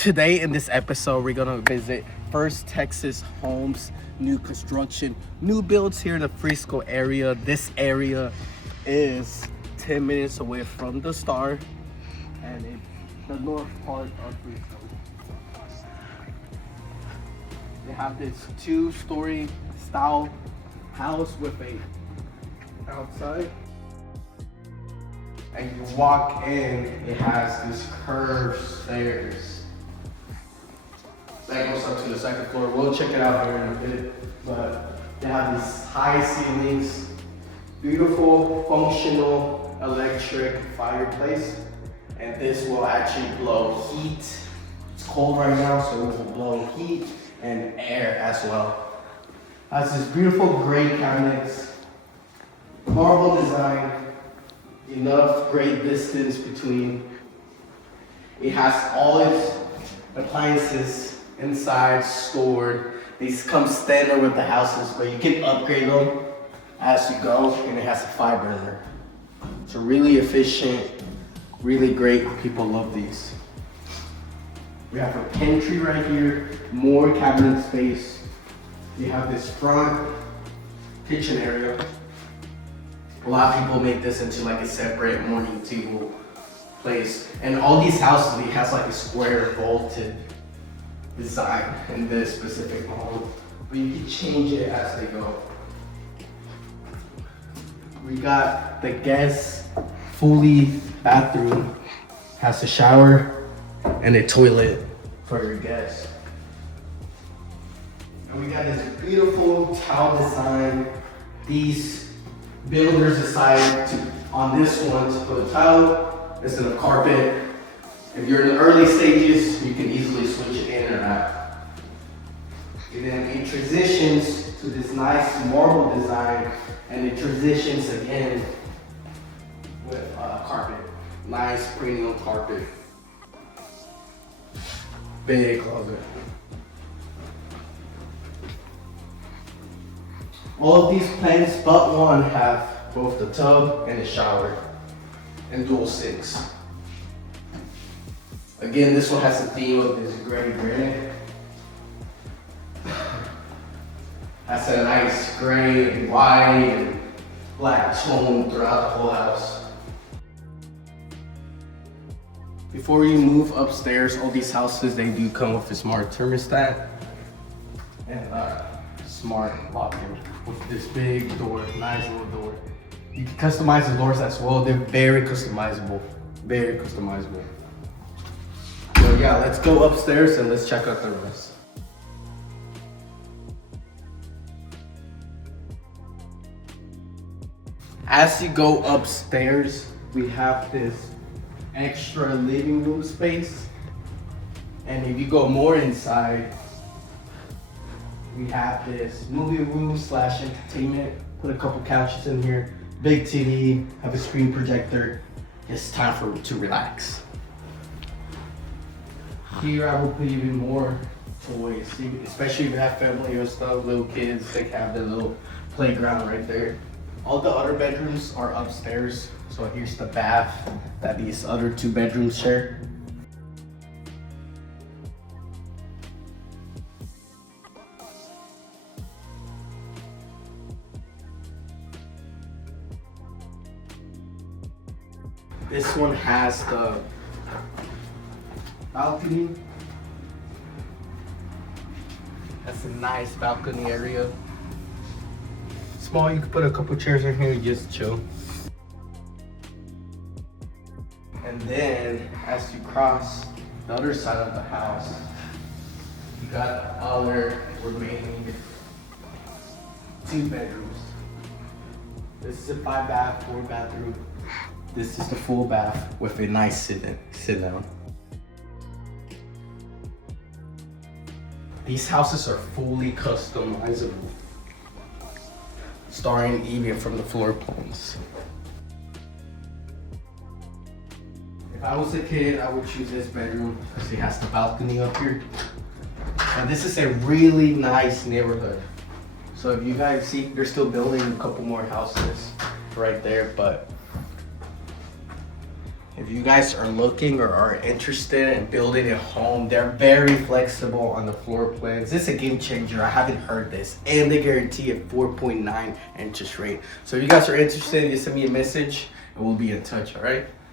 Today in this episode, we're gonna visit First Texas Homes, new construction, new builds here in the Frisco area. This area is 10 minutes away from the Star and it's the north part of Frisco. They have this 2-story style house with a outside. And you walk in, it has this curved stairs that goes up to the second floor. We'll check it out here in a bit, but they have these high ceilings, beautiful functional electric fireplace, and this will actually blow heat. It's cold right now, so it will blow heat and air as well. Has this beautiful gray cabinets, marble design, enough great distance between. It has all its appliances inside stored. These come standard with the houses, but you can upgrade them as you go, and it has a 5-burner. It's really efficient, really great. People love these. We have a pantry right here, more cabinet space. You have this front kitchen area. A lot of people make this into like a separate morning table place. And all these houses, it has like a square vaulted design in this specific model. But you can change it as they go. We got the guest fully bathroom. Has a shower and a toilet for your guests. And we got this beautiful tile design. These builders decide to, on this one, to put a tile instead of carpet. If you're in the early stages, you can easily switch it in or out. And then it transitions to this nice marble design, and it transitions again with carpet. Nice premium carpet. Big closet. All of these plans but one have both the tub and the shower and dual sinks. Again, this one has the theme of this gray granite. Has a nice gray and white and black tone throughout the whole house. Before you move upstairs, all these houses, they do come with a smart thermostat and smart lock-in with this big door, nice little door. You can customize the doors as well. They're very customizable, very customizable. So yeah, let's go upstairs and let's check out the rest. As you go upstairs, we have this extra living room space. And if you go more inside, we have this movie room / entertainment. Put a couple couches in here, big TV, have a screen projector. It's time to relax. Here I will put even more toys, especially if you have family or stuff, little kids, they have their little playground right there. All the other bedrooms are upstairs. So here's the bath that these other 2 bedrooms share. This one has the balcony. That's a nice balcony area. Small, you can put a couple chairs in here and just chill. And then, as you cross the other side of the house, you got the other remaining 2 bedrooms. This is a 5-bath, 4-bathroom. This is the full bath with a nice sit down. These houses are fully customizable, starting even from the floor plans. If I was a kid, I would choose this bedroom because it has the balcony up here. And this is a really nice neighborhood. So if you guys see, they're still building a couple more houses right there, but If you guys are looking or are interested in building a home, they're very flexible on the floor plans. This is a game changer. I haven't heard this. And they guarantee a 4.9 interest rate. So if you guys are interested, just send me a message and we'll be in touch, all right?